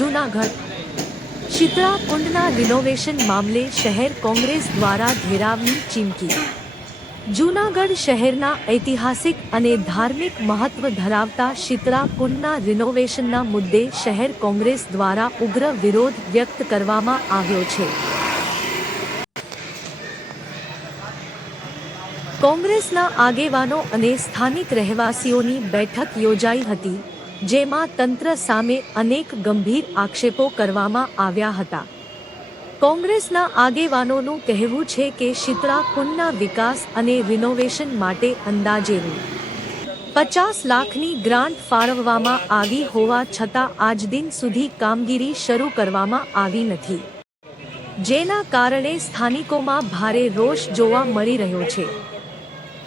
Junagadh Shitala કુંડના renovation મામલે શહેર કોંગ્રેસ દ્વારા ઘેરાવની ચીમકી। જૂનાગઢ શહેરના ઐતિહાસિક અને ધાર્મિક મહત્વ ધરાવતા શીતળા કુંડના રિનોવેશનના મુદ્દે શહેર કોંગ્રેસ દ્વારા ઉગ્ર વિરોધ વ્યક્ત કરવામાં આવ્યો છે। કોંગ્રેસના આગેવાનો અને સ્થાનિક રહેવાસીઓની બેઠક યોજાઈ હતી, જેમાં તંત્ર સામે અનેક ગંભીર આક્ષેપો કરવામાં આવ્યા હતા। કોંગ્રેસના આગેવાનોનું કહેવું છે કે શીતળા કુંડના વિકાસ અને રિનોવેશન માટે અંદાજે ₹50 લાખની ગ્રાન્ટ ફાળવવામાં આવી હોવા છતાં આજ દિન સુધી કામગીરી શરૂ કરવામાં આવી નથી, જેના કારણે સ્થાનિકોમાં ભારે રોષ જોવા મળી રહ્યો છે।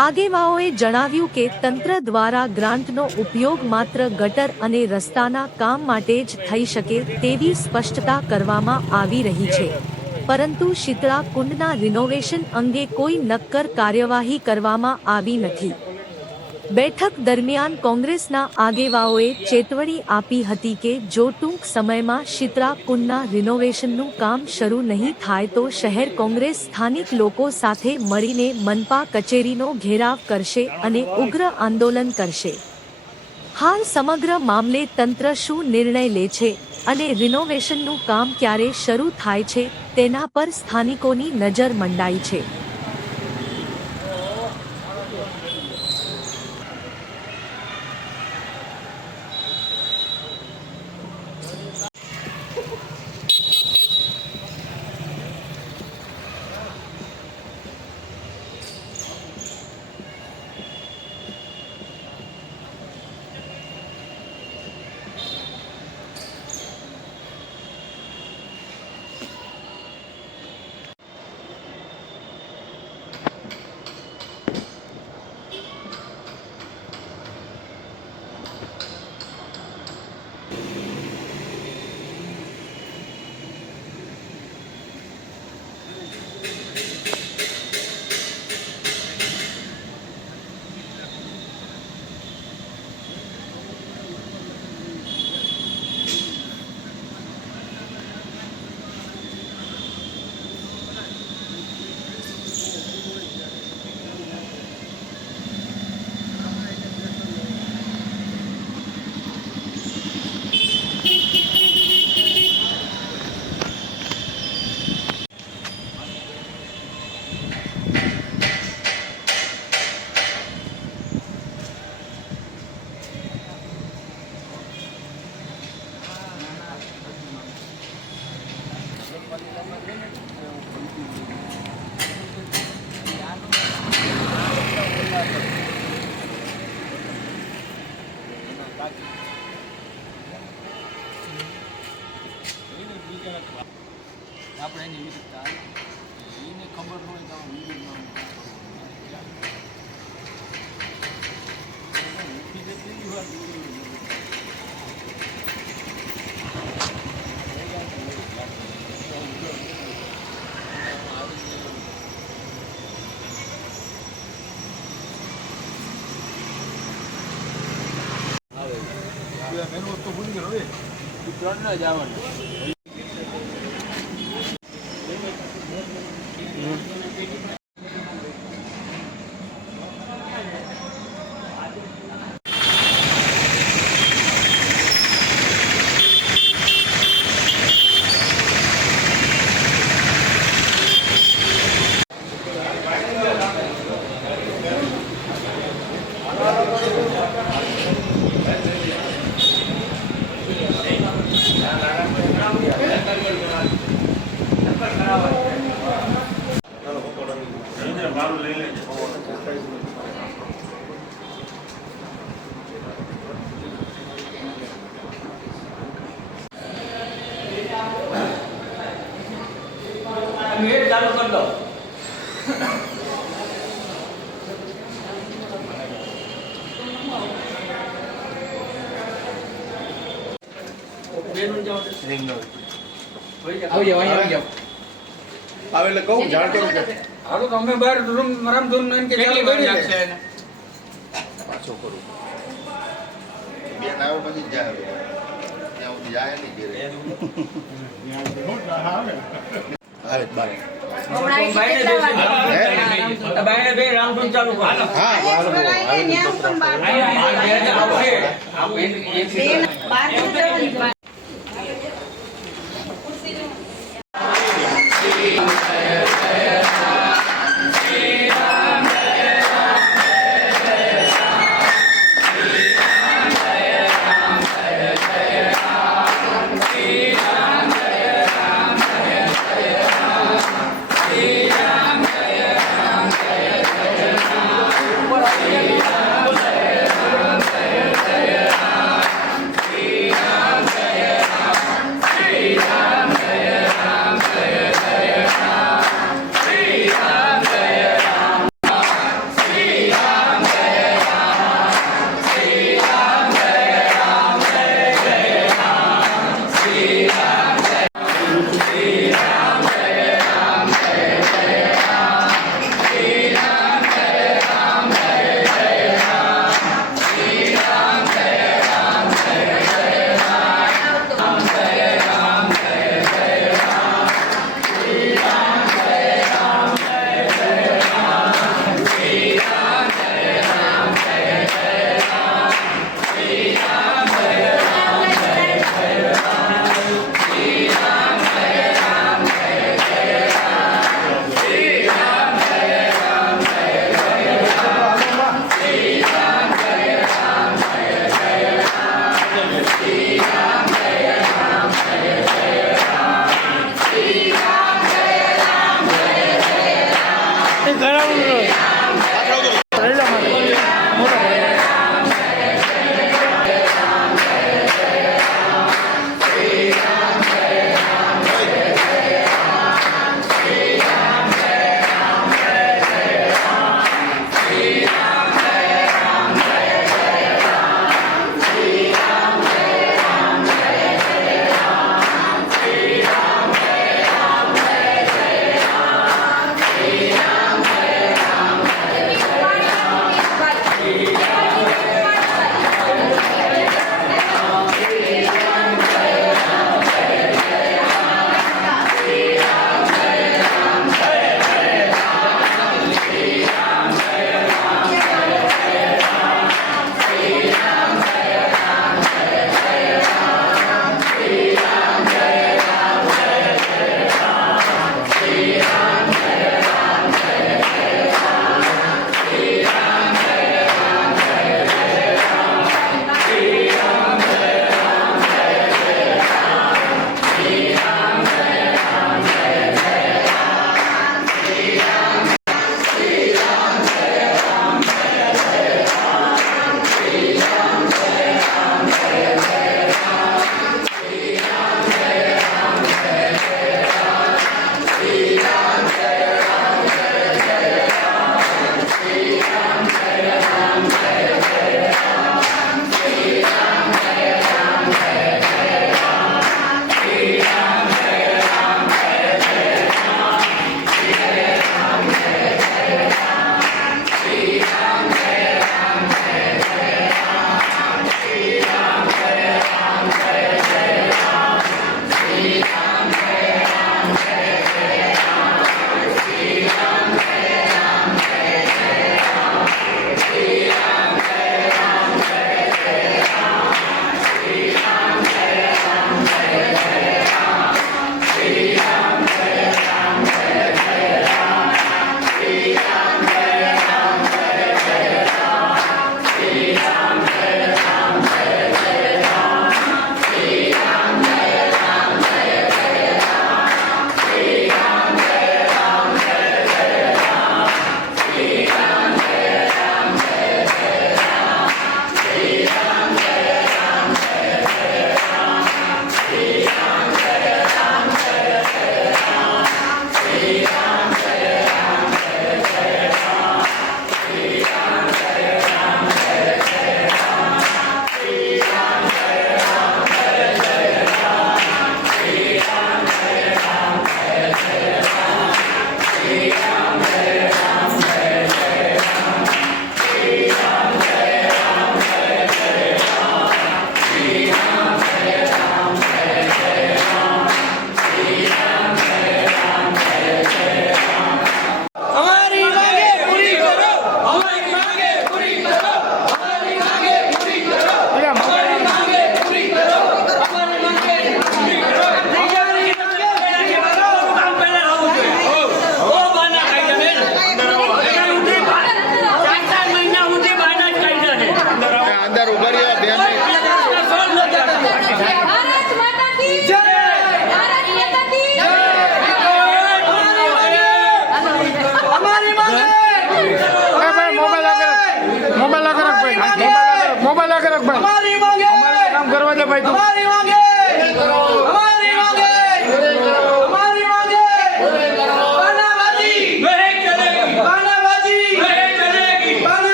આગેવાનોએ જણાવ્યું કે તંત્ર દ્વારા ગ્રાન્ટનો ઉપયોગ માત્ર ગટર અને રસ્તાના કામ માટે જ થઈ શકે તેવી સ્પષ્ટતા કરવામાં આવી રહી છે, પરંતુ શીતળા કુંડના રિનોવેશન અંગે કોઈ નક્કર કાર્યવાહી કરવામાં આવી નથી। બેઠક દરમિયાન કોંગ્રેસના આગેવાનોએ ચેતવણી આપી હતી કે જો ટૂંક સમયમાં શીતળા કુંડના રિનોવેશનનું કામ શરૂ નહીં થાય તો શહેર કોંગ્રેસ સ્થાનિક લોકો સાથે મળીને મનપા કચેરીનો ઘેરાવ કરશે અને ઉગ્ર આંદોલન કરશે। હાલ સમગ્ર મામલે તંત્ર શું નિર્ણય લે છે અને રિનોવેશનનું કામ ક્યારે શરૂ થાય છે તેના પર સ્થાનિકોની નજર મંડાઈ છે। આપણે એની વિરુદ્ધતા એને ખબર ન હોય તો મેન વસ્તુ ભૂલી ગયો હવે ત્રણ ના જ આવવાનું। ચાલુ કરી દો। આવેલે કહું જાણ કેમ કે હાલો તો અમે બહાર રૂમ રામધૂન ને કે ચાલુ કરી નાખશે એને પાછો કરું બેન આવો પછી જ જાય જાય નહીં ઘેરે. આવે જ બાર. બાયણે બે રામધૂન ચાલુ કરો. હા હાલો,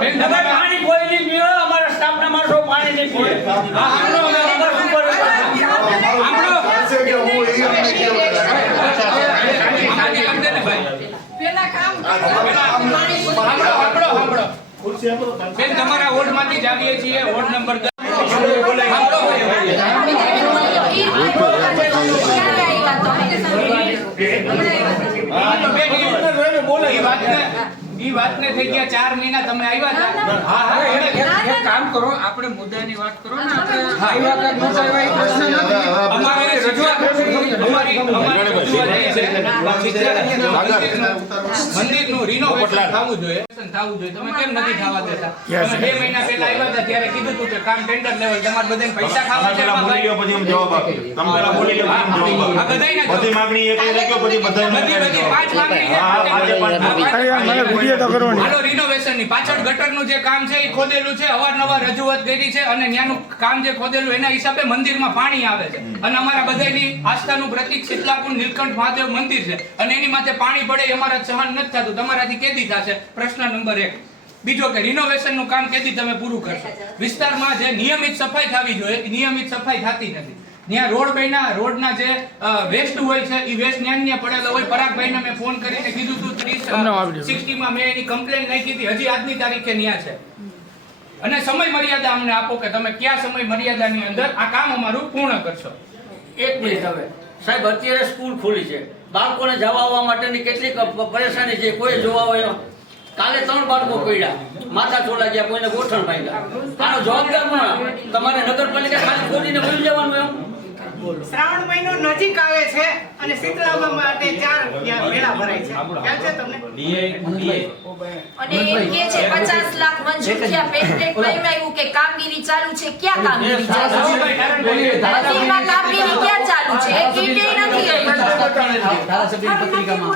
બેન, તમે પાણી કોઈ નહીં પીવો, અમારા સ્ટાફના માણસો પાણી નહીં પીવે. હા, સાંભળો, અમે અમારા supervisor સાંભળો. સાંભળો. બેન, તમારા વોર્ડમાંથી જ આવીએ છીએ, વોર્ડ નંબર 10. ઈ વાતને થઈ ગયા 4 મહિના તમે આવ્યા હતા. હા, એક કામ કરો, આપણે મુદ્દાની વાત કરો ને. આપણે આવ્યા કે ન આવ્યા એ પ્રશ્ન નથી. અમારી રજૂઆત મંદિરનું રિનોવેશન થવું જોઈએ. તમે કેમ નથી થવા દેતા? તમે 2 મહિના પહેલા આવ્યા હતા ત્યારે કીધું હતું કે કામ ટેન્ડર લેવલ, તમારે બધાને પૈસા ખાવા છે. પછી એમ જવાબ આપ્યો. તમે પેલા બોલી લો, પછી જવાબ આપ્યો. બધી માંગણી એક રાખ્યો, પછી બધી 5 માંગણી છે. હાલો, રિનોવેશનની પાછળ ગટરનું જે કામ છે એ ખોદેલું છે, અવારનવાર રજૂઆત કરી છે, અને ત્યાંનું કામ જે ખોદેલું એના હિસાબે મંદિરમાં પાણી આવે છે. અને અમારા બધાની આસ્થાનું પ્રતીક શીતલાકુંડ નીલકંઠ મહાદેવ મંદિર છે, અને એની માથે પાણી પડે એ અમારા સહન નથી થતું. તમારાથી કેદી થશે? પ્રશ્ન નંબર 1. બીજો કે રિનોવેશનનું કામ કેદી તમે પૂરું કરશો? વિસ્તારમાં જે નિયમિત સફાઈ થવી જોઈએ એ નિયમિત સફાઈ થતી નથી. ત્યાં રોડ બન્યા, રોડના જે વેસ્ટ હોય છે એ વેસ્ટ ન્યાન્ય પડેલો હોય. પરાગભાઈને મેં ફોન કરીને કીધું હતું 30/60 માં મેં એની કમ્પ્લેન નાખી હતી, હજી આજની તારીખે ન્યા છે. અને સમય મર્યાદા અમને આપો કે તમે કયા સમય મર્યાદાની અંદર આ કામ અમારું પૂર્ણ કરશો. એક મિનિટ. હવે સાહેબ, અત્યારે સ્કૂલ ખુલી છે, બાળકોને જવા આવવા માટેની કેટલીક પરેશાની છે. કોઈ જોવા હોય, કાલે 3 બાળકો પડ્યા, માથા છોડા ગયા, કોઈને ગોઠણ ભાગ્યા. આનો જવાબદાર કોણ? તમારે નગરપાલિકા ખાલી ખોલીને ભૂલી જવાનું એમ? શ્રાવણ મહિનો નજીક આવે છે અને શીતળામાં માટે 4 મેળા ભરાય છે. ખ્યાલ છે તમને? અને એમ કે છે 50 લાખ મંજૂર થયા, પેટેન્ટ બનાવ્યું કે કામગીરી ચાલુ છે. ક્યાં કામગીરી ચાલુ છે? મંદિરમાં કામગીરી ક્યાં ચાલુ છે? એક ઈંટે નથી આવી. ધારાસભ્યની પત્રિકામાં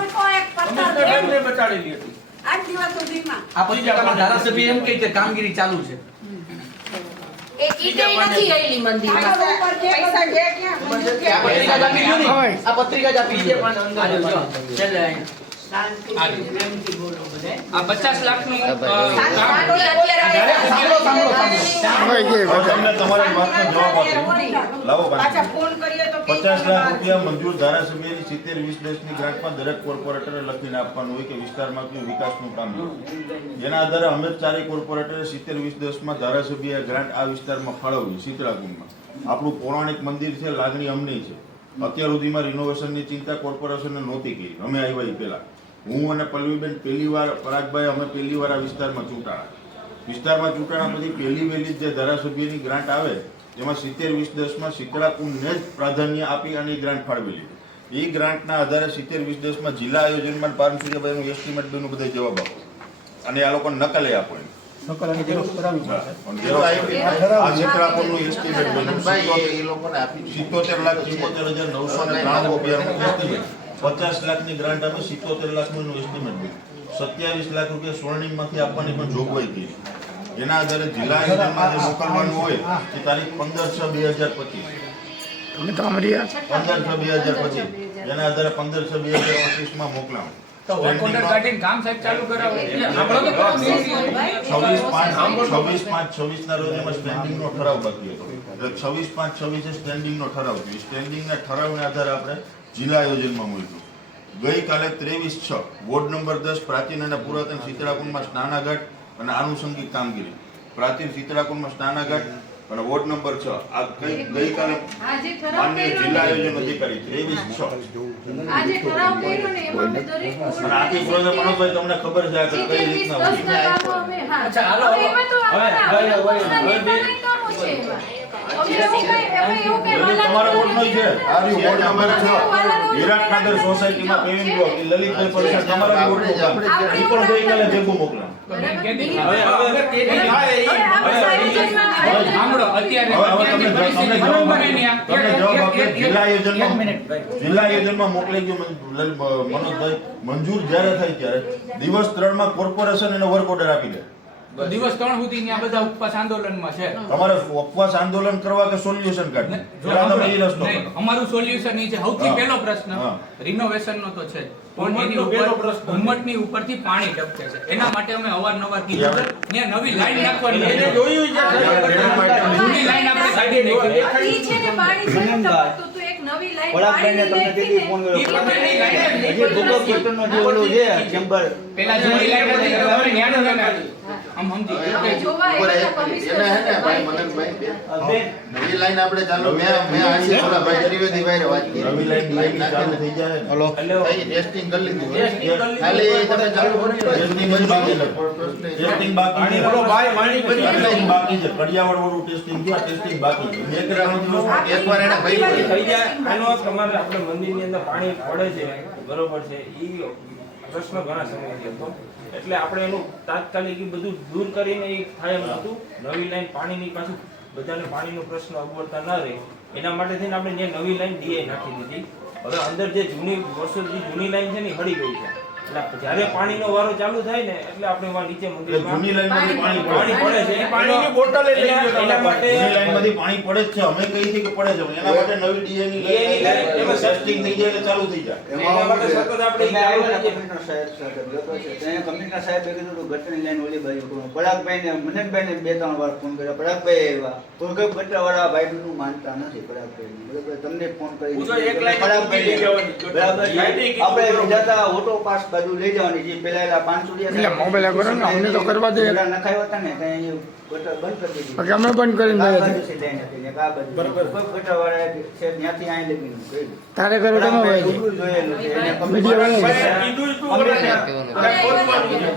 બતાડી દીધું. 8 દિવસ સુધીમાં આ પત્રિકામાં ધારાસભ્ય એમ કહે છે કામગીરી ચાલુ છે. એક ઈંટે નથી આવેલી મંદિરમાં. પૈસા છે ક્યાં? આ પત્રિકા જ આપી છે પણ અંદર છેલ્લે આ 50 લાખનું કામ તમને તમારી વાતનો જવાબ આપ્યો. લાવો પાછા ભાઈ. ફોન કરીએ તો 50 લાખ રૂપિયા મંજૂર ધારાસભ્યની 70-20-10 ની ગ્રાન્ટમાં દરેક કોર્પોરેટરે લખીને આપવાનું હોય કે વિસ્તારમાં કયું વિકાસનું કામ છે. જેના આધારે અમે ચારે કોર્પોરેટરે 70-20-10 માં ધારાસભ્ય ગ્રાન્ટ આ વિસ્તારમાં ફાળવવી. શીતળાકુંડમાં આપણું પૌરાણિક મંદિર છે, લાગણી અમની છે. અત્યાર સુધીમાં રિનોવેશનની ચિંતા કોર્પોરેશને નહોતી કરી. અમે આવ્યા એ પહેલા હું અને પલ્લવીબેન પહેલીવાર, પરાગભાઈ અમે પહેલીવાર આ વિસ્તારમાં ચૂંટાણા. વિસ્તારમાં ચૂંટાણા પછી પહેલી વહેલી જે ધારાસભ્યની ગ્રાન્ટ આવે એમાં 70-20-10 માં શીતળાકુંડને જ પ્રાધાન્ય આપી અને એ ગ્રાન્ટ ફાળવેલી. એ ગ્રાન્ટના આધારે 70-20-10 માં જિલ્લા આયોજનમાં પારંપરિકભાઈનું એસ્ટિમેટ બેનું બધા જવાબ આપો અને આ લોકોને નકલે આપો. આ શીતળાકુંડનું એસ્ટિમેટ બન્યું 77,74,993 રૂપિયાનું એસ્ટિમેટ. 50 લાખની ગ્રાન્ટ આપે, 77 લાખનું એસ્ટિમેટ બન્યું. 27 લાખ રૂપિયા સ્વર્ણિમમાંથી આપવાની પણ જોગવાઈ કરી. એના આધારે જિલ્લા આયોજનમાં જે મોકલવાનું હોય એ તારીખ 15/6/2025 એના આધારે 15/6/2025 માં મોકલાવું. તો વર્ક ઓર્ડર કાઢીને કામ સાહેબ ચાલુ કરાવો. 26/5/26 ના રોજ એમાં સ્ટેન્ડિંગનો ઠરાવ બાકી હતો. એટલે 26/5/26 સ્ટેન્ડિંગનો ઠરાવ છે. સ્ટેન્ડિંગના ઠરાવને આધારે આપણે જિલ્લા આયોજનમાં મૂક્યું. ગઈકાલે 23/6 વોર્ડ નંબર 10 પ્રાચીન અને પુરાતન શીતળાકુંડમાં સ્નાનાઘાટ અને આનુષંગિક કામગીરી. પ્રાચીન શીતળાકુંડમાં સ્નાનાઘાટ અને વોર્ડ નંબર 6 આ ગઈકાલે માનનીય જિલ્લા આયોજન અધિકારી 23/6 આજે ઠરાવ કર્યો ને એમાં દરેક અને આખી પ્રોજેક્ટ મનોજભાઈ તમને ખબર છે આ કઈ રીતના હોય. અચ્છા, હાલો, તમારા વોર્ડનો છે. આ વોર્ડ નંબર 6 વિરાટનગર સોસાયટીમાં પેવિંગ બ્લોક લલિતભાઈ પરસાદ તમારા વોર્ડનું કામ. ઈ પણ ગઈકાલે ભેગું મોકલા. સાંભળો, અત્યારે જિલ્લા આયોજનમાં મોકલી ગયું મનોજભાઈ. મંજૂર જ્યારે થાય ત્યારે દિવસ 3 માં કોર્પોરેશન એને વર્ક ઓર્ડર આપી દે. દિવસ 3 સુધી આ બધા ઉપવાસ આંદોલનમાં છે. તમારે ઉપવાસ આંદોલન કરવા કે સોલ્યુશન કાઢે? અમારું સોલ્યુશન એ છે. સૌથી પહેલો પ્રશ્ન રિનોવેશન નો તો છે. પણ એની ઉપર ઘુમ્મટની ઉપરથી પાણી ટપકે છે. એના માટે અમે અવારનવાર કીધું છે ત્યાં નવી લાઈન નાખવાની છે. જૂની લાઈન આપણે કાઢી નાખી. ઈ છે ને પાણી સરસ ટપકતું હતું, એક નવી લાઈન પાણીની નાખીને પેલા જૂની લાઈન હતી તો તમે ન્યાનો ન્યાનો આમ સમજી અમે જોવા આવ્યા હતા કમિશનર. નવી લાઈન આપણે ચાલુ મેં આજે થોડા ભાઈ ત્રિવેદીભાઈને વાત કરી. નવી લાઈન ચાલુ થઈ જાય ને. ટેસ્ટિંગ કરી લીધું. ખાલી તમે ચાલુ કરી ટેસ્ટિંગ જ બાકી છે. ટેસ્ટિંગ બાકી છે. ટેસ્ટિંગ બાકી છે. કડિયાવાડ વાળું ટેસ્ટિંગ છે, ટેસ્ટિંગ બાકી છે. એક રાઉન્ડ એકવાર એને ભાઈ થઈ જાય એનો અર્થ તમારે આપણે મંદિરની અંદર પાણી પડે છે બરોબર છે ઈ પ્રશ્ન ઘણા સમયથી હતો એટલે આપણે એનું તાત્કાલિક ઈ બધું દૂર કરીને એ થાય એમ હતું. નવી લાઈન પાણીની પાછું બધાને પાણીનો પ્રશ્ન અગવડતા ન રહે એના માટે થઈને આપણે જે નવી લાઈન ડીઆઈ નાખી દીધી. હવે અંદર જે જૂની વર્ષોથી જૂની લાઈન છે ને હળી ગઈ છે એટલે જ્યારે પાણીનો વારો ચાલુ થાય ને એટલે આપણે એમાં નીચે મંદિરમાં જૂની લાઈનમાંથી પાણી પાણી પડે પડે છે એ પાણીની બોટલ એના માટે જૂની લાઈનમાંથી પાણી પડે જ છે. અમે કહીએ છીએ કે પડે છે. એના માટે નવી ડીએની લાઈન એમાં ટેસ્ટિંગ થઈ જાય એટલે ચાલુ થઈ જાય. એના માટે સતત આપણે ઈ ચાલુ રાખીએ. કમિશનર સાહેબ સાથે ગયો છે ત્યાં કમિશનર સાહેબે કીધું હતું ગટરની લાઈન ઓલી બાજુ પરાગભાઈને મનનભાઈને 2-3 વાર ફોન કર્યો. પરાગભાઈ આવ્યા તો કે ગટરવાળા ભાઈનું માનતા નથી. પરાગભાઈ બરાબર તમને ફોન કરી પરાગભાઈ બરાબર આપણે જતા ઓટો પાસ બાજુ લઈ જવાની જે પેલા એલા 500 એટલે મોબાઈલ કરો ને અમને તો કરવા દે નખાયો હતા ને ત્યાં ગટર બંધ કરી દીધી. પછી અમે બંધ કરીને આ ગયા બાજુ છે લાઈન હતી ને આ બાજુ કોઈ ગટરવાળા છે ત્યાંથી અહીં લગી ગયું. તારે કરો તમે હોય રૂબરૂ જોયેલું છે એને વિડીયો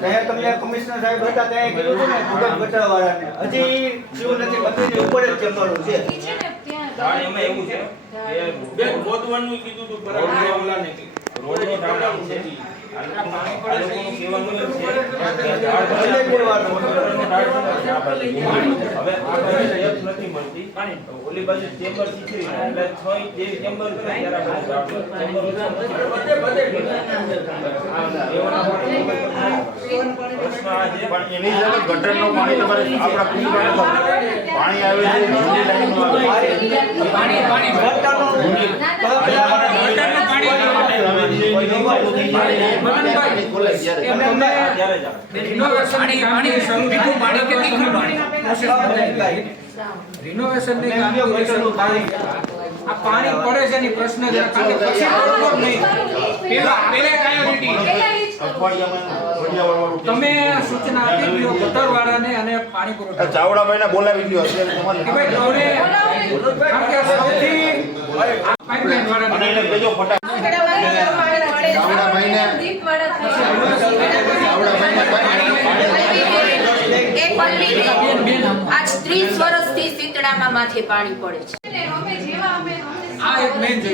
ત્યાં તમને કમિશનર સાહેબ હતા ત્યાં કીધું હતું ને ભૂગર્ભ ગટરવાળાને હજી શું નથી બધું ઉપર જ જમવાનું છે. ઈ છે ને ત્યાં તાણ એમાં એવું છે કે બેન ખોદવાનું કીધું તું બરાબર રોડનો ઢાળ આમ છે આ લોકોનું કહેવાનું એમ છે કે ઢાળ હવે આ બાજુ યથ નથી મળતી ઓલી બાજુ ચેમ્બર શીખવી એટલે 6 જે ચેમ્બર કરે ત્યારે આપણે ચેમ્બર પ્રશ્ન આ છે પણ એની જગ્યાએ ગટરનું પાણી તમારે આપણા પીવાનું પાણી આવે છે જૂની લાઈનમાં પાણી પાણી રિનોવેશન ની કામગીરી શરૂ થાય આ પાણી પડે છે ની પ્રશ્ન જ ખાલી પછી બરોબર નહીં પેલા પ્રાયોરિટી તમે સૂચના આપી દીધો ગટરવાળાને અને પાણી પુરવઠા ચાવડાભાઈને બોલાવી લ્યો અત્યારે કે ભાઈ તમે કારણ કે સૌથી પાઇપલાઇન અને વાળાને એને કહેજો ફટાફટ આજ 30 વર્ષથી શીતળામાં માથે પાણી પડે છે. આ એક મેઇન છે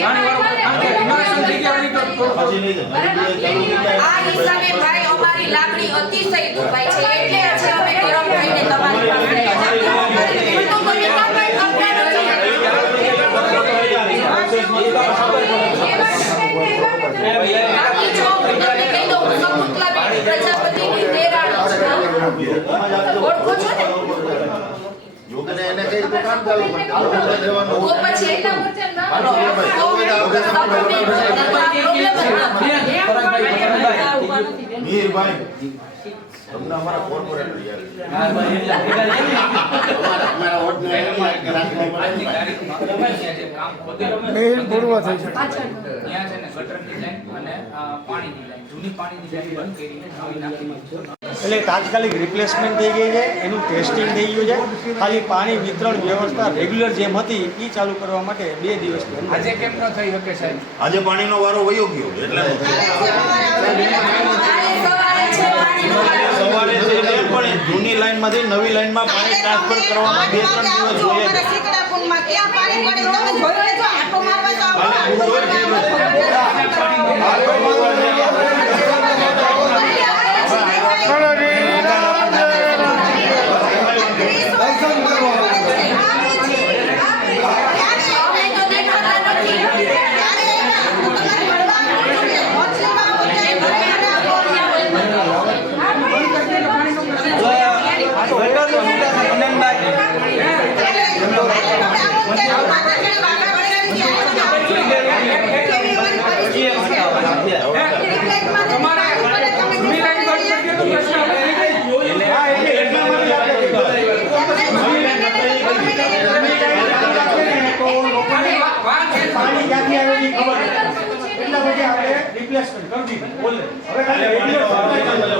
કારણ કે રિનોવેશન થઈ ગયા હોય તો પછી નહીં થાય. આ હિસાબે ભાઈ અમારી લાગણી અતિશય દુભાઈ છે એટલે આજે અમે ગરમ થઈને તમારી પાસે તો કોઈ કામ કરતા નથી. બાકી જો હું તમને કહી દઉં શકુંતલાબેન પ્રજાપતિની દેરાણી છું. ઓળખો છો ને? અને એને કઈ તો કામ ચાલુ કરતા જવાનું તો પછી મીરભાઈ તમને અમારા કોર્પોરેટર યાદ મેલ પૂર્વ થઈ છે ત્યાં છે ને ગટરની લાઈન અને પાણીની લાઈન જૂની પાણીની લાઈન બંધ કરીને નવી નાખી દીધી. એટલે તાત્કાલિક રિપ્લેસમેન્ટ થઈ ગઈ છે એનું ટેસ્ટિંગ થઈ ગયું છે. ખાલી પાણી વિતરણ વ્યવસ્થા રેગ્યુલર જેમ હતી એ ચાલુ કરવા માટે 2 દિવસની અંદર આજે કેમ ન થઈ શકે સાહેબ? આજે પાણીનો વારો વયો ગયો એટલે સવારે છે એટલે પણ જૂની લાઈનમાંથી નવી લાઈનમાં પાણી ટ્રાન્સફર કરવામાં 2-3 દિવસ જોઈએ છે.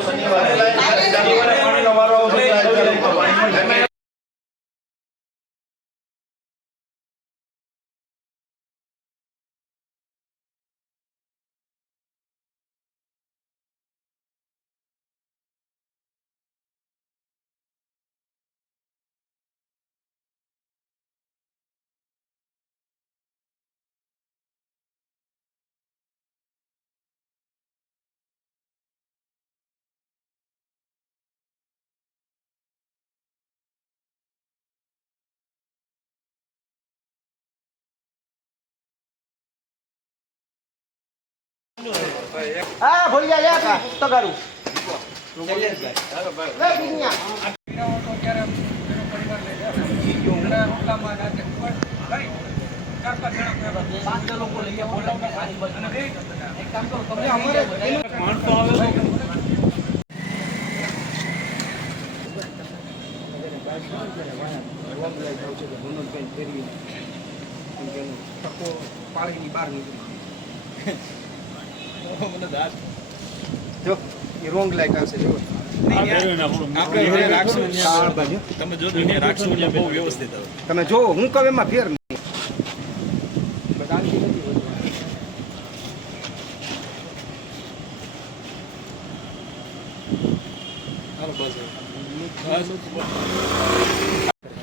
શનિવારે પાણીનો વારો આવશે. હા ભોલિયા લે કા તો કરું પાણીની બહાર નીકળી જો એ રોંગ લાઈટ આવશે જો તમે જો હું કહું એમાં ફેર નહીં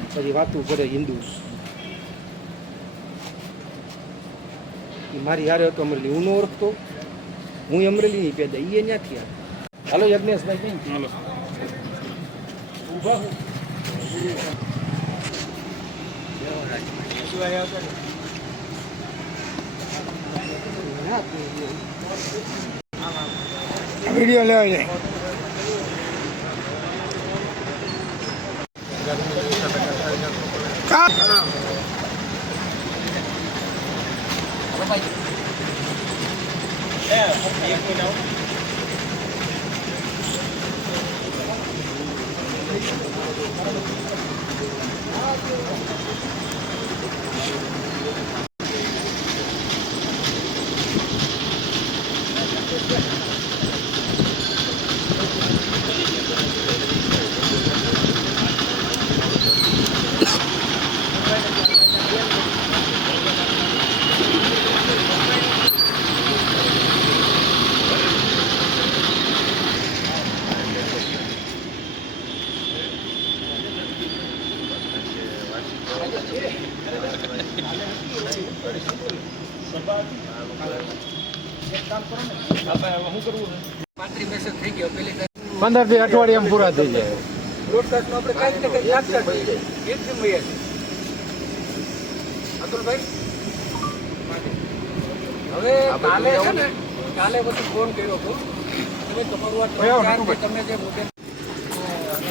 પછી વાતું કરે હિન્દુ મારી હારે હતો અમરેલી હું ન ઓળખતો હું અમરેલી ની પેદા એ ત્યાંથી હાલો યજ્ઞેશભાઈ કઈ ઉભા વિડીયો લેવા જાય થઈ ગયો પેલી 15 થી અઠવાડિયામાં પૂરા થઈ જાય બ્રોડકાસ્ટમાં આપણે કાંઈક ને કંઈક નાખતા જઈએ. એક કેમ વહી છે અતુલભાઈ હવે કાલે છે ને કાલે પછી ફોન કર્યો હતો તમે તમારું આ તમે જે મુદ્દે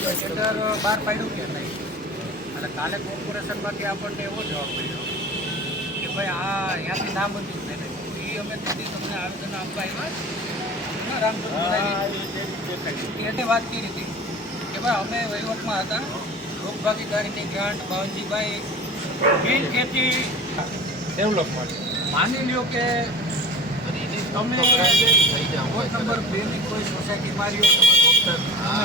લેટર બહાર પાડ્યું કે નહીં અને કાલે કોર્પોરેશનમાંથી આપણને એવો જવાબ મળ્યો કે ભાઈ આ અહીંયાથી ના મંજૂર થાય એ અમે તેથી તમને આવેદન આપવા આવ્યા રામચંદ્રભાઈ એને વાત કરી હતી કે ભાઈ અમે વહીવટમાં હતા લોકભાગીદારીની ગ્રાન્ટ બાવનજીભાઈ ગ્રીન ખેતી ડેવલપમેન્ટ માની લ્યો કે તમે વોર્ડ નંબર 2 ની કોઈ સોસાયટી માર્યો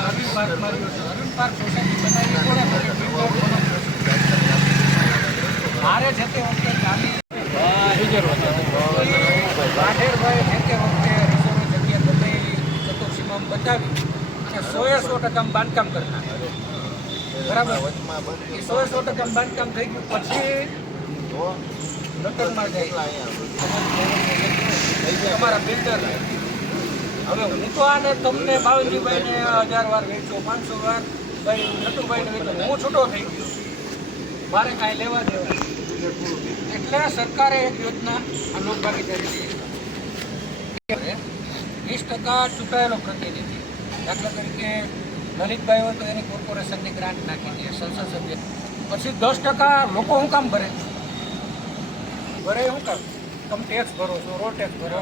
અરવિંદ પાર્ક માર્યો છે અરવિંદ પાર્ક સોસાયટી બનાવી મારે છે તે વખતે ગાંધી વાઢેરભાઈ છે તે વખતે રિઝર્વ જગ્યા ગમે ચતુર્સીમાં બતાવી અને 100% બાંધકામ કરતા બરાબર એ 100% બાંધકામ થઈ ગયું પછી લટરમાં જાય તમારા બિલ્ડર હવે હું તો આને તમને બાવનજીભાઈને 1000 વાર વેચ્યો 500 વાર ભાઈ નટુભાઈને વેચ્યો હું છૂટો થઈ ગયો મારે કાંઈ લેવા દેવા એટલે સરકારે એક યોજના આ લોકભાગીદારી 20% ચૂકાયેલો પ્રતિનિધિ દાખલા તરીકે લલિતભાઈ હોય તો એની કોર્પોરેશનની ગ્રાન્ટ નાખી દે સંસદ સભ્ય પછી 10% લોકો શું કામ ભરે શું કામ તમે ટેક્સ ભરો છો રોડ ટેક્સ ભરો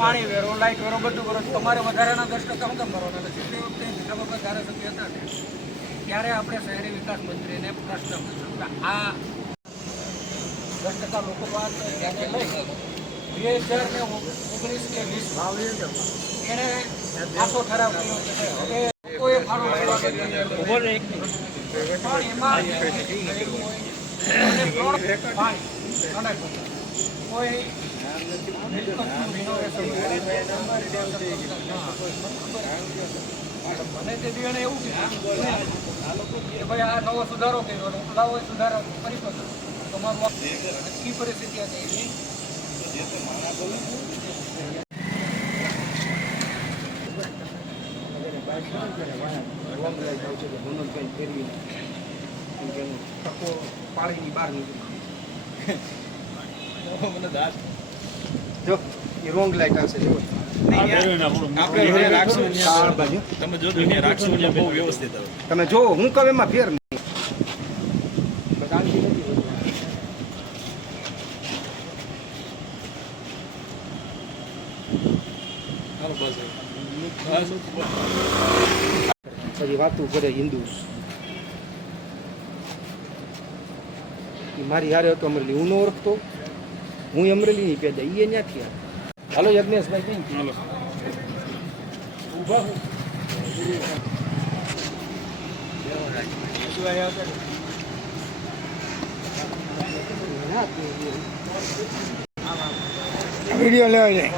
પાણી વેરો લાઇટ વેરો બધું ભરો તમારે વધારાના 10% શું કામ ભરવાના નથી તે વખતે બીજા વખત ધારાસભ્ય હતા ને ત્યારે આપણે શહેરી વિકાસ મંત્રીને પ્રશ્ન પૂછ્યો આ 10% લોકો બાદ ત્યાંથી લઈ 2019 કે 20 ભાવ એણે આશો ઠરાવ કર્યો છે કે હવે લોકોએ ફાળો કરવા બદલે પણ એમાં અને પાણી અને કોઈ મિલકતનું renovation મને તે દિવસે એવું કીધું કે ભાઈ આ નવો સુધારો કર્યો અને ઓલાઓએ સુધારો કરી શકો તમારું નક્કી પરિસ્થિતિ હતી. પાણીની બહાર જો એ રોંગ લાઈટ આવશે જો તમે જો હું કહું એમાં ફેર નહીં. પછી વાતું કરે હિન્દુ મારી હારે હતો અમરેલી, હું ન ઓળખતો, હું અમરેલી ની પેદા, એ ત્યાંથી હાલો યજ્ઞેશભાઈ કઈ ઉભા વિડીયો લેવા જાય.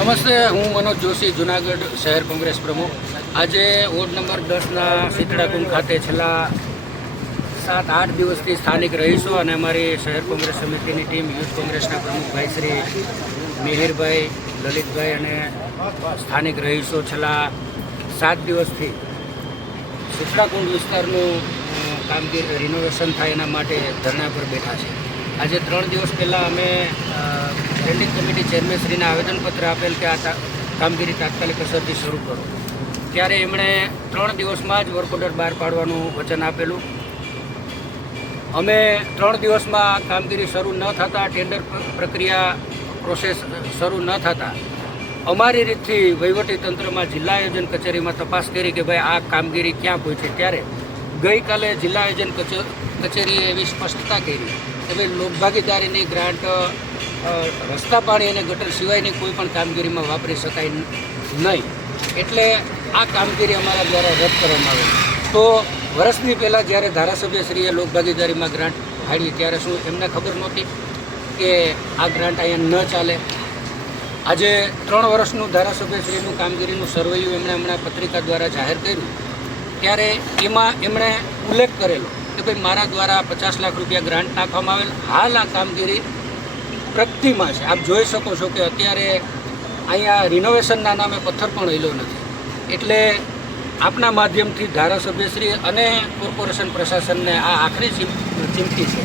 નમસ્તે, હું મનોજ જોશી, જુનાગઢ શહેર કોંગ્રેસ પ્રમુખ. આજે વોર્ડ નંબર 10ના શીતળાકુંડ ખાતે છેલ્લા 7-8 દિવસથી સ્થાનિક રહીશો અને અમારી શહેર કોંગ્રેસ સમિતિની ટીમ યુથ કોંગ્રેસના પ્રમુખભાઈ શ્રી મિહિરભાઈ, લલિતભાઈ અને સ્થાનિક રહીશો છેલ્લા 7 દિવસથી શીતળાકુંડ વિસ્તારનું કામગીરી રિનોવેશન થાય એના માટે ધરણા પર બેઠા છે. આજે 3 દિવસ પહેલાં અમે સ્ટેન્ડિંગ કમિટી ચેરમેનશ્રીને આવેદનપત્ર આપેલ કે આ કામગીરી તાત્કાલિક અસરથી શરૂ કરો. ત્યારે એમણે 3 દિવસમાં જ વર્ક ઓર્ડર બહાર પાડવાનું વચન આપેલું. અમે 3 દિવસમાં કામગીરી શરૂ ન થતાં, ટેન્ડર પ્રક્રિયા પ્રોસેસ શરૂ ન થતાં અમારી રીતથી વહીવટીતંત્રમાં જિલ્લા આયોજન કચેરીમાં તપાસ કરી કે ભાઈ આ કામગીરી ક્યાં પહોંચી. ત્યારે ગઈકાલે જિલ્લા આયોજન કચેરીએ એવી સ્પષ્ટતા કરી કે ભાઈ લોકભાગીદારીની ગ્રાન્ટ રસ્તા, પાણી અને ગટર સિવાયની કોઈ પણ કામગીરીમાં વાપરી શકાય નહીં. એટલે આ કામગીરી અમારા દ્વારા રદ કરવામાં આવેલી. તો વર્ષની પહેલાં જ્યારે ધારાસભ્યશ્રીએ લોકભાગીદારીમાં ગ્રાન્ટ ફાળવી ત્યારે શું એમને ખબર નહોતી કે આ ગ્રાન્ટ અહીંયા ન ચાલે? આજે 3 વર્ષનું ધારાસભ્યશ્રીનું કામગીરીનું સર્વેયું એમણે હમણાં પત્રિકા દ્વારા જાહેર કર્યું. ત્યારે એમાં એમણે ઉલ્લેખ કરેલો કે ભાઈ મારા દ્વારા 50 લાખ રૂપિયા ગ્રાન્ટ નાખવામાં આવેલ. હાલ આ કામગીરી પ્રગતિમાં છે. આપ જોઈ શકો છો કે અત્યારે અહીંયા રિનોવેશનના નામે પથ્થર પણ હિલો નથી. એટલે આપના માધ્યમથી ધારાસભ્યશ્રી અને કોર્પોરેશન પ્રશાસનને આ આખરી ચીમકી છે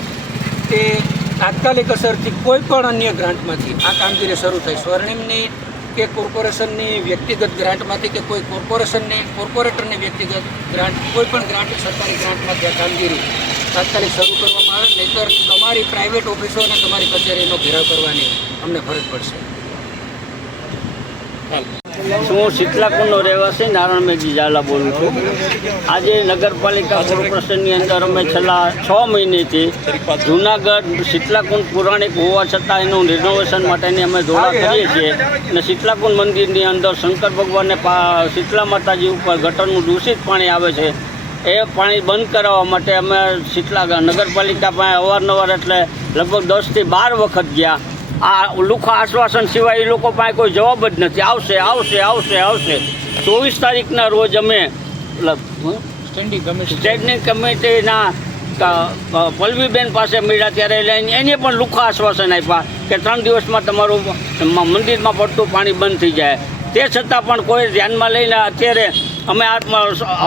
કે તાત્કાલિક અસરથી કોઈ પણ અન્ય ગ્રાન્ટમાંથી આ કામગીરી શરૂ થઈ. સ્વર્ણિમની કે કોર્પોરેશનની વ્યક્તિગત ગ્રાન્ટમાંથી કે કોઈ કોર્પોરેટરની વ્યક્તિગત ગ્રાન્ટ, કોઈ પણ ગ્રાન્ટ, સરકારી ગ્રાન્ટમાંથી આ કામગીરી તાત્કાલિક શરૂ કરવામાં આવે. નહીંતર તમારી પ્રાઇવેટ ઓફિસો અને તમારી કચેરીનો ઘેરાવ કરવાની અમને ફરજ પડશે. હું શીતલાકુંડનો રહેવાસી નારાયણ મેઘજી ઝાલા બોલું છું. આજે નગરપાલિકા કોર્પોરેશનની અંદર અમે છેલ્લા 6 મહિનેથી જૂનાગઢ શીતલાકુંડ પૌરાણિક હોવા છતાં એનું રિનોવેશન માટેની અમે દોડા કરીએ છીએ. અને શીતલાકુંડ મંદિરની અંદર શંકર ભગવાનને શીતલા માતાજી ઉપર ગટરનું દૂષિત પાણી આવે છે. એ પાણી બંધ કરાવવા માટે અમે નગરપાલિકા પાસે અવારનવાર એટલે લગભગ 10 થી 12 વખત ગયા. આ લુખા આશ્વાસન સિવાય એ લોકો પાસે કોઈ જવાબ જ નથી. આવશે આવશે આવશે આવશે. 24 તારીખના રોજ અમે સ્ટેન્ડિંગ કમિટીના પલ્લવીબેન પાસે મળ્યા ત્યારે એને પણ લુખા આશ્વાસન આપ્યા કે 3 દિવસમાં તમારું મંદિરમાં પડતું પાણી બંધ થઈ જાય. તે છતાં પણ કોઈ ધ્યાનમાં લઈને અત્યારે અમે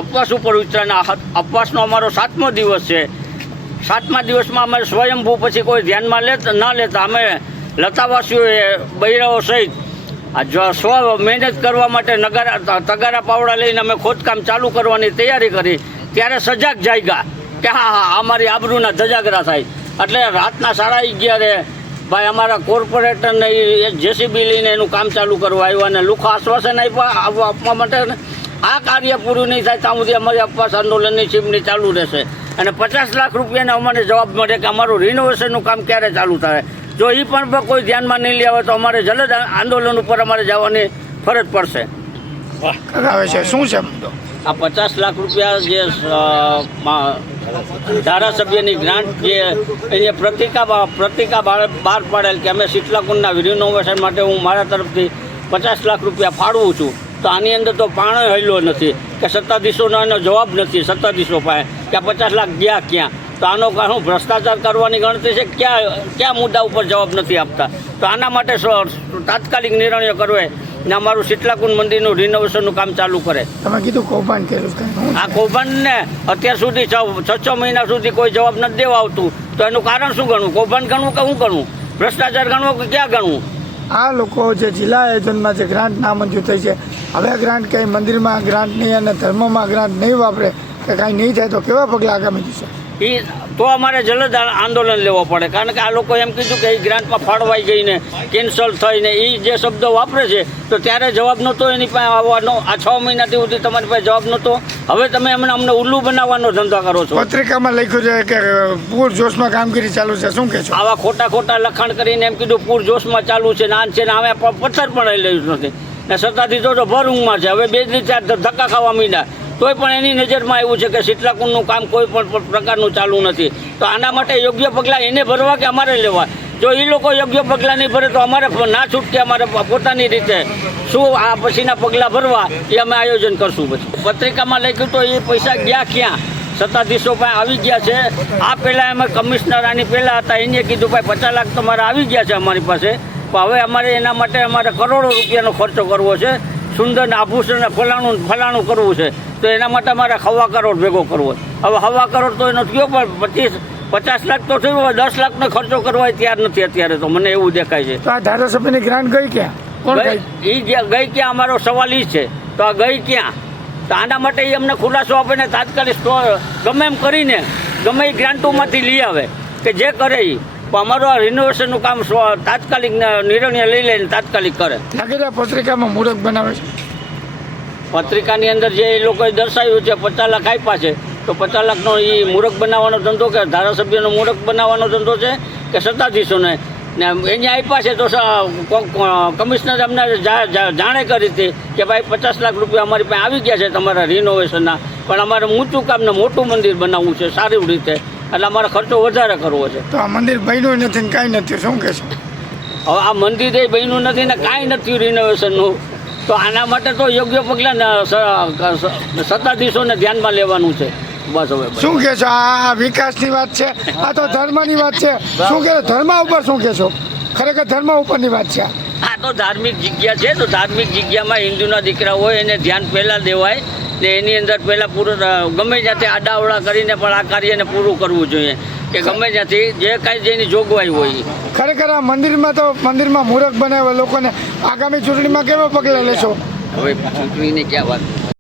અપવાસ ઉપર ઉતર્યા. અપવાસનો અમારો 7મો દિવસ છે. 7મા દિવસમાં અમે સ્વયંભૂ પછી કોઈ ધ્યાનમાં ન લેતા અમે લતાવાસીઓએ બૈરાઓ સહિત સ્વ મહેનત કરવા માટે તગારા પાવડા લઈને અમે ખોદકામ ચાલુ કરવાની તૈયારી કરી. ત્યારે સજાગ જાગ્યા કે હા અમારી આબરૂના ધજાગરા થાય. એટલે રાતના 11:30 ભાઈ અમારા કોર્પોરેટરને એ જેસીબી લઈને એનું કામ ચાલુ કરવા આવ્યા અને લુખા આશ્વાસન આપવા માટે આ કાર્ય પૂરું નહીં થાય ત્યાં સુધી અમારી અપવાસ આંદોલનની ચીમની ચાલુ રહેશે. અને 50 લાખ રૂપિયાને અમને જવાબ મળે કે અમારું રિનોવેશનનું કામ ક્યારે ચાલુ થાય. જો એ પણ કોઈ ધ્યાનમાં નહીં લેવા તો અમારે જલદ આંદોલન ઉપર અમારે જવાની ફરજ પડશે. શું છે આ 50 લાખ રૂપિયા જે ધારાસભ્યની ગ્રાન્ટ જે એની પ્રતિકા બહાર પાડેલ કે અમે શીતલાકુંડના રિનોવેશન માટે હું મારા તરફથી 50 લાખ રૂપિયા ફાળવું છું. તો આની અંદર તો પાણો હલ્યો નથી કે સત્તાધીશોનો એનો જવાબ નથી સત્તાધીશો પાસે કે 50 લાખ ગયા ક્યાં. તો આનો શું ભ્રષ્ટાચાર કરવાની ગણતરી છે? કયા મુદ્દા ઉપર જવાબ નથી આપતા? તો આના માટે તાત્કાલિક નિર્ણય કરવે ને અમારું શીતલાકુંડ મંદિરનું રિનોવેશનનું કામ ચાલુ કરે. તમે કીધું કૌભાંડ કર્યું. આ કૌભાંડને અત્યાર સુધી 6 મહિના સુધી કોઈ જવાબ નથી દેવા આવતું. તો એનું કારણ શું ગણવું? કૌભાંડ ગણવું કે શું ગણવું? ભ્રષ્ટાચાર ગણવો કે ક્યાં ગણવું? આ લોકો જે જિલ્લા આયોજનમાં જે ગ્રાન્ટ નામંજૂર થઈ છે, હવે ગ્રાન્ટ કંઈ મંદિરમાં ગ્રાન્ટ નહીં અને ધર્મમાં ગ્રાન્ટ નહીં વાપરે કે કાંઈ નહીં થાય તો કેવા પગલાં આગામી થશે? એ તો અમારે જલદ આંદોલન લેવો પડે. કારણ કે આ લોકો એમ કીધું કે એ ગ્રાન્ટમાં ફાળવાઈ ગઈને કેન્સલ થઈને એ જે શબ્દો વાપરે છે તો ત્યારે જવાબ નહોતો એની પાસે આવવાનો. આ 6 મહિનાથી સુધી તમારી પાસે જવાબ નહોતો. હવે તમે અમને ઉલ્લુ બનાવવાનો ધંધો કરો છો. પત્રિકામાં લખ્યું છે કે પૂર જોશમાં કામગીરી ચાલુ છે. શું કહેશો? આવા ખોટા લખાણ કરીને એમ કીધું પૂર જોશમાં ચાલુ છે નાન છે ને અમે પથ્થર પણ લઈ લેવું નથી ને સત્તાધીશો તો ભર ઊંઘમાં છે. હવે 2 થી 4 ધક્કા ખાવા માંડ્યા તોય પણ એની નજરમાં આવ્યું છે કે શીતલાકુંડનું કામ કોઈ પણ પ્રકારનું ચાલુ નથી. તો આના માટે યોગ્ય પગલાં એને ભરવા કે અમારે લેવા? જો એ લોકો યોગ્ય પગલાં નહીં ભરે તો અમારે ના છૂટકે અમારે પોતાની રીતે શું આ પછીના પગલાં ભરવા એ અમે આયોજન કરશું. પછી પત્રિકામાં લખ્યું તો એ પૈસા ગયા ક્યાં? સત્તાધીશો પાસે આવી ગયા છે. આ પહેલાં અમે કમિશનર આની પહેલાં હતા એને કીધું ભાઈ 50 લાખ તમારે આવી ગયા છે અમારી પાસે, પણ હવે અમારે એના માટે અમારે કરોડો રૂપિયાનો ખર્ચો કરવો છે. સુંદર આભૂષણ ફલાણું કરવું છે. તો એના માટે અમારે 1.25 કરોડ ભેગો કરવો. હવે 1.25 કરોડ તો એનો થયો પણ 50 લાખ તો થયું. હવે 10 લાખનો ખર્ચો કરવા તૈયાર નથી અત્યારે. તો મને એવું દેખાય છે. તો આ ધારાસભ્યની ગ્રાન્ટ ગઈ ક્યાં? કોણ ગઈ ક્યાં? અમારો સવાલ એ છે. તો આ ગઈ ક્યાં? તો આના માટે એ અમને ખુલાસો આપે ને તાત્કાલિક ગમે એમ કરીને ગમે એ ગ્રાન્ટોમાંથી લઈ આવે કે જે કરે એ. પણ અમારું આ રિનોવેશનનું કામ તાત્કાલિક નિર્ણય લઈ લઈને તાત્કાલિક કરે. લાગે પત્રિકામાં મૂર્ખ બનાવે છે. પત્રિકાની અંદર જે એ લોકોએ દર્શાવ્યું છે 50 લાખ આપ્યા છે તો 50 લાખનો એ મૂર્ખ બનાવવાનો ધંધો કે ધારાસભ્યનો મૂર્ખ બનાવવાનો ધંધો છે કે સત્તાધીશોને ને એને આપ્યા છે તો કમિશનર અમને જાણે કરી હતી કે ભાઈ 50 લાખ રૂપિયા અમારી પાસે આવી ગયા છે તમારા રિનોવેશનના, પણ અમારે ઊંચું કામ ને મોટું મંદિર બનાવવું છે સારી રીતે, એટલે અમારે ખર્ચો વધારે કરવો છે. તો આ મંદિર બન્યું નથી ને કાંઈ નથી. શું કહેશો? હવે આ મંદિર એ બન્યું નથી ને કાંઈ નથી રિનોવેશનનું. તો આના માટે તો યોગ્ય પગલાં સત્તાધીશોને ધ્યાનમાં લેવાનું છે. બસ હવે શું કહેશો? આ વિકાસની વાત છે, આ તો ધર્મની વાત છે. શું કહેશો ધર્મ ઉપર? શું કહેશો? ખરેખર ધર્મ ઉપરની વાત છે. આ તો ધાર્મિક જગ્યા છે. તો ધાર્મિક જગ્યામાં હિન્દુના દીકરા હોય એને ધ્યાન પહેલાં દેવાય ને એની અંદર પહેલાં પૂરું ગમે ત્યાંથી આડાવડા કરીને પણ આ કાર્યને પૂરું કરવું જોઈએ કે ગમે ત્યાંથી જે કાંઈ જેની જોગવાઈ હોય. ખરેખર આ મંદિરમાં મૂર્ખ બનાવે લોકોને. આગામી ચૂંટણીમાં કેવા પગલાં લેશો? હવે ચૂંટણીની ક્યાં વાત?